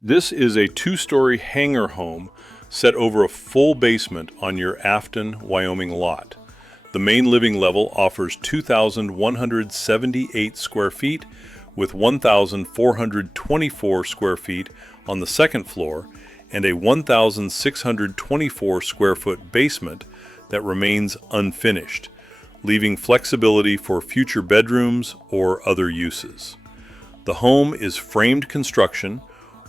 This is a two-story hangar home set over a full basement on your Afton, Wyoming lot. The main living level offers 2,178 square feet with 1,424 square feet on the second floor and a 1,624 square foot basement that remains unfinished, leaving flexibility for future bedrooms or other uses. The home is framed construction,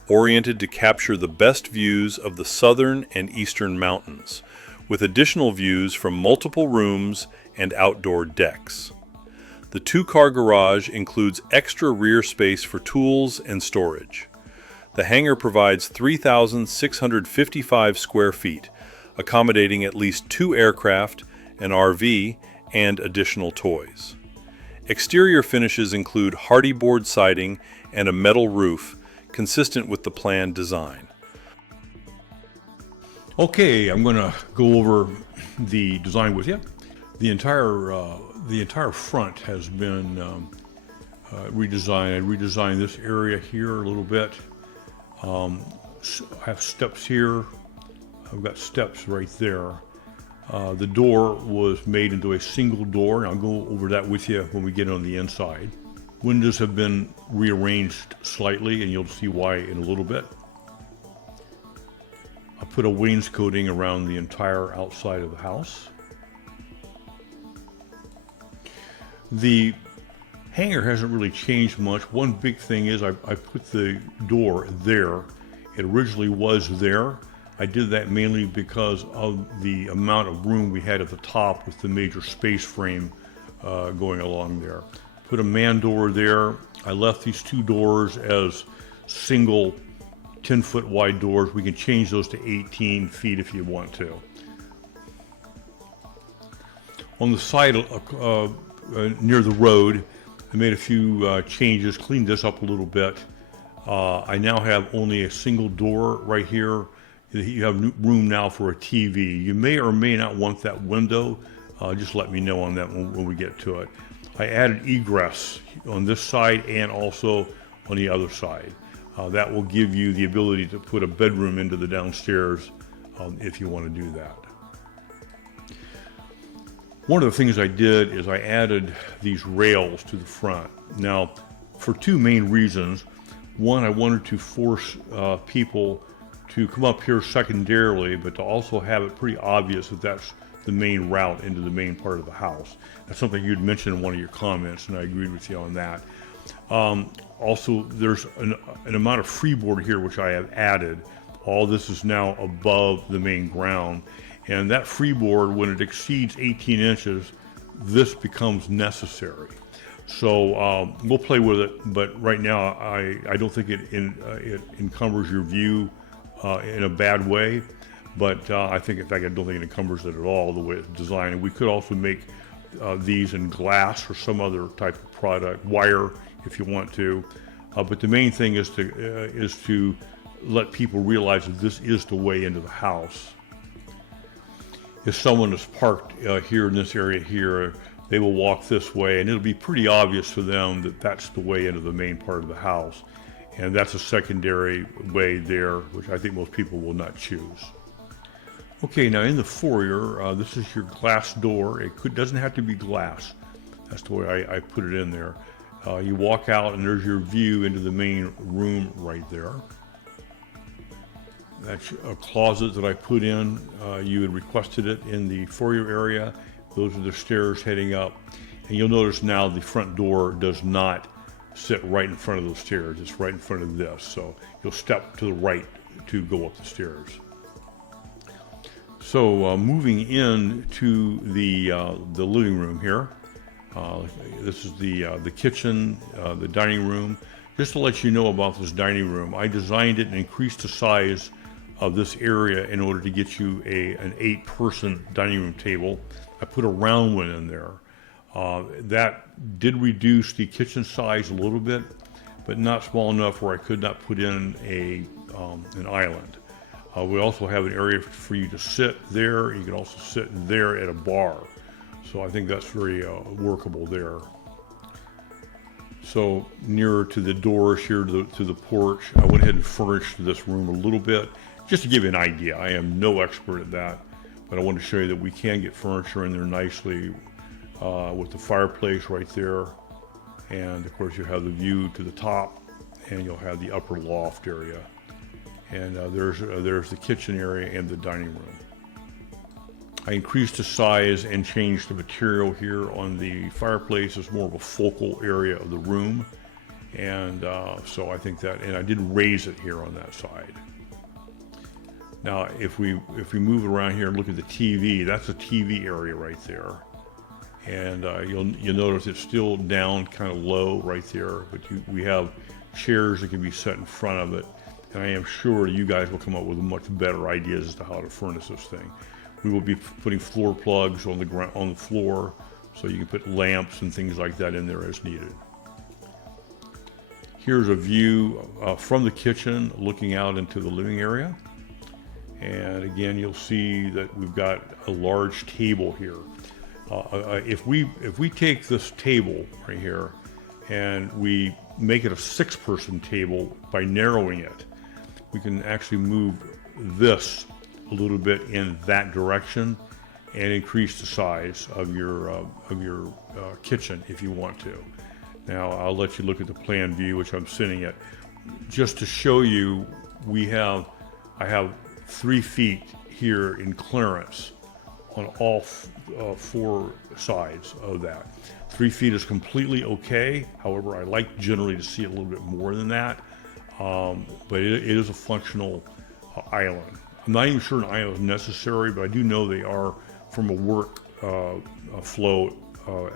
oriented to capture the best views of the southern and eastern mountains, with additional views from multiple rooms and outdoor decks. The two-car garage includes extra rear space for tools and storage. The hangar provides 3,655 square feet, accommodating at least 2 aircraft, an RV, and additional toys. Exterior finishes include hardy board siding and a metal roof, consistent with the planned design. Okay, I'm going to go over the design with you. The entire front has been redesigned. I redesigned this area here a little bit. I have steps here. I've got steps right there. The door was made into a single door, and I'll go over that with you when we get on the inside. Windows have been rearranged slightly, and you'll see why in a little bit. I put a wainscoting around the entire outside of the house. The hangar hasn't really changed much. One big thing is I put the door there. It originally was there. I did that mainly because of the amount of room we had at the top with the major space frame going along there. Put a man door there. I left these two doors as single 10-foot wide doors. We can change those to 18 feet if you want to. On the side near the road, I made a few changes, cleaned this up a little bit. I now have only a single door right here. You have room now for a TV. You may or may not want that window. Just let me know on that when we get to it. I added egress on this side and also on the other side. That will give you the ability to put a bedroom into the downstairs if you want to do that. One of the things I did is I added these rails to the front. Now, for two main reasons. One, I wanted to force people to come up here secondarily, but to also have it pretty obvious that that's the main route into the main part of the house. That's something you'd mentioned in one of your comments, and I agreed with you on that. Also, there's an amount of freeboard here which I have added. All this is now above the main ground, and that freeboard, when it exceeds 18 inches, this becomes necessary. So we'll play with it, but right now I don't think it encumbers your view in a bad way. But I think, in fact, I don't think it encumbers it at all the way it's designed. And we could also make these in glass or some other type of product, wire if you want to. But the main thing is to let people realize that this is the way into the house. If someone is parked here in this area here, they will walk this way, and it'll be pretty obvious to them that that's the way into the main part of the house. And that's a secondary way there, which I think most people will not choose. Okay, now in the foyer, this is your glass door. It doesn't have to be glass. That's the way I put it in there. You walk out and there's your view into the main room right there. That's a closet that I put in. You had requested it in the foyer area. Those are the stairs heading up. And you'll notice now the front door does not sit right in front of those stairs. It's right in front of this. So you'll step to the right to go up the stairs. So moving in to the living room here. This is the kitchen, the dining room. Just to let you know about this dining room, I designed it and increased the size of this area in order to get you an 8-person dining room table. I put a round one in there. That did reduce the kitchen size a little bit, but not small enough where I could not put in an island. We also have an area for you to sit there. You can also sit there at a bar. So I think that's very workable there. So nearer to the doors here to the porch, I went ahead and furnished this room a little bit, just to give you an idea. I am no expert at that, but I want to show you that we can get furniture in there nicely with the fireplace right there. And of course you have the view to the top, and you'll have the upper loft area. And there's the kitchen area and the dining room. I increased the size and changed the material here on the fireplace. It's more of a focal area of the room. And so I think that, and I did raise it here on that side. Now, if we move around here and look at the TV, that's the TV area right there. And you'll notice it's still down kind of low right there, but we have chairs that can be set in front of it. And I am sure you guys will come up with much better ideas as to how to furnish this thing. We will be putting floor plugs on the floor, so you can put lamps and things like that in there as needed. Here's a view from the kitchen looking out into the living area. And again, you'll see that we've got a large table here. If we take this table right here and we make it a 6-person table by narrowing it, we can actually move this a little bit in that direction and increase the size of your kitchen if you want to. Now I'll let you look at the plan view, which I'm sitting at, just to show you. I have 3 feet here in clearance on all 4 sides of that. 3 feet is completely okay. However, I like generally to see a little bit more than that. But it is a functional island. I'm not even sure an island is necessary, but I do know they are, from a work flow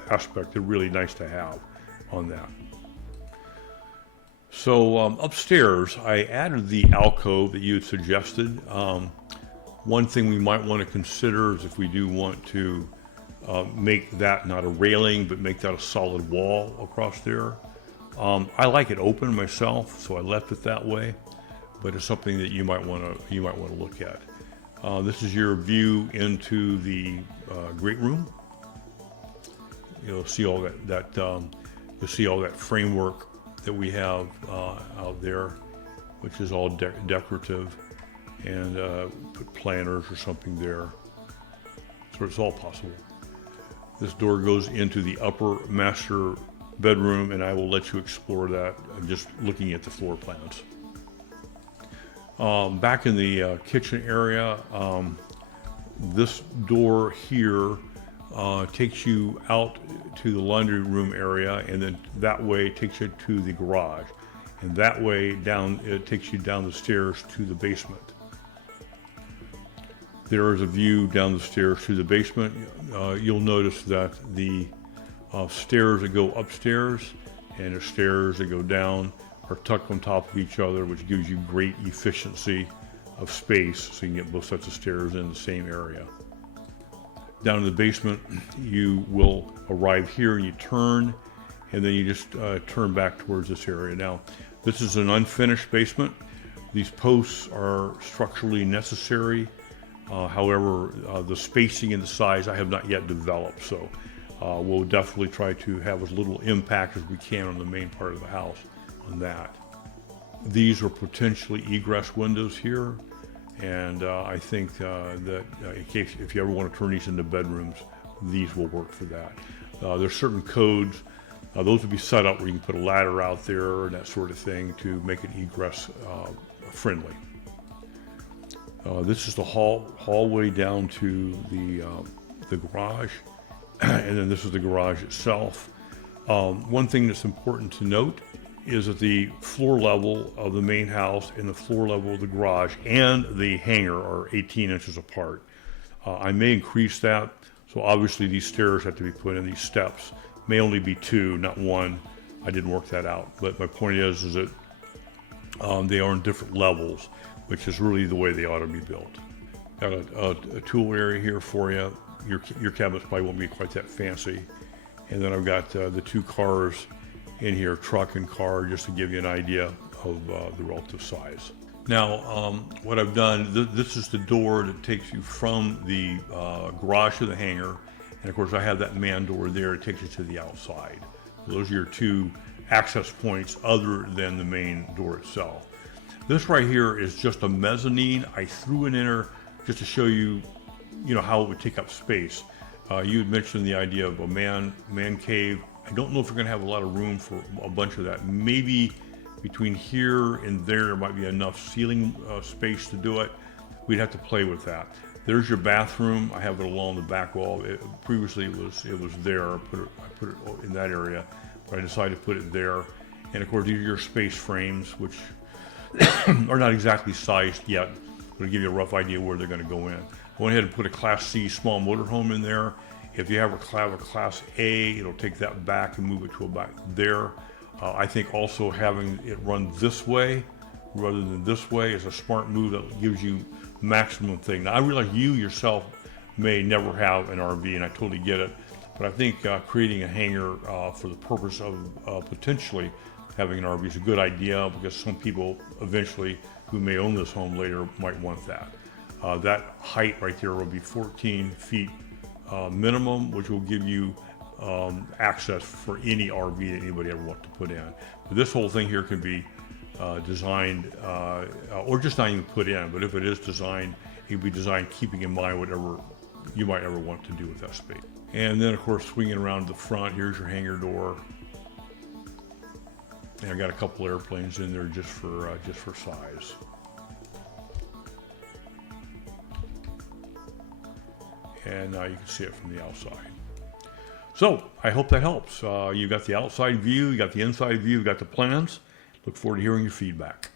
aspect. They're really nice to have on that. So upstairs, I added the alcove that you had suggested. One thing we might want to consider is if we do want to make that not a railing, but make that a solid wall across there. I like it open myself, so I left it that way. But it's something that you might want to look at. This is your view into the great room. You'll see all you'll see all that framework that we have out there, which is all decorative, and put planters or something there. So it's all possible. This door goes into the upper master bedroom, and I will let you explore that just looking at the floor plans. Back in the kitchen area, this door here takes you out to the laundry room area, and then that way takes you to the garage, and that way down it takes you down the stairs to the basement. There is a view down the stairs to the basement. You'll notice that the stairs that go upstairs and the stairs that go down are tucked on top of each other, which gives you great efficiency of space, so you can get both sets of stairs in the same area. Down in the basement, you will arrive here and you turn, and then you just turn back towards this area. Now, this is an unfinished basement. These posts are structurally necessary. However, the spacing and the size I have not yet developed, so we'll definitely try to have as little impact as we can on the main part of the house on that. These are potentially egress windows here, and I think that in case if you ever want to turn these into bedrooms, these will work for that. There's certain codes. Those would be set up where you can put a ladder out there and that sort of thing to make it egress friendly. This is the hallway down to the garage, and then this is the garage itself. One thing that's important to note is that the floor level of the main house and the floor level of the garage and the hangar are 18 inches apart. I may increase that, so obviously these stairs have to be put in. These steps may only be 2, not 1. I didn't work that out, but my point is that they are in different levels, which is really the way they ought to be built. Got a tool area here for you. Your cabinets probably won't be quite that fancy. And then I've got the 2 cars in here, truck and car, just to give you an idea of the relative size. Now, what I've done, this is the door that takes you from the garage to the hangar. And of course, I have that man door there. It takes you to the outside. So those are your 2 access points other than the main door itself. This right here is just a mezzanine. I threw it in there just to show you, how it would take up space. You had mentioned the idea of a man cave. I don't know if you're going to have a lot of room for a bunch of that. Maybe between here and there might be enough ceiling space to do it. We'd have to play with that. There's your bathroom. I have it along the back wall. Previously it was there. I put it in that area, but I decided to put it there. And of course, these are your space frames, which are not exactly sized yet, but it'll give you a rough idea where they're going to go in. I went ahead and put a Class C small motorhome in there. If you have a Class A, it'll take that back and move it to about there. I think also having it run this way rather than this way is a smart move that gives you maximum thing. Now, I realize you yourself may never have an RV, and I totally get it, but I think creating a hangar for the purpose of potentially having an RV is a good idea, because some people eventually who may own this home later might want that. That height right there will be 14 feet minimum, which will give you access for any RV that anybody ever wants to put in. But this whole thing here can be designed, or just not even put in, but if it is designed, it will be designed keeping in mind whatever you might ever want to do with that space. And then of course, swinging around the front, here's your hangar door. And I got a couple airplanes in there just for size. And now you can see it from the outside. So I hope that helps. You got the outside view, you got the inside view, you got the plans. Look forward to hearing your feedback.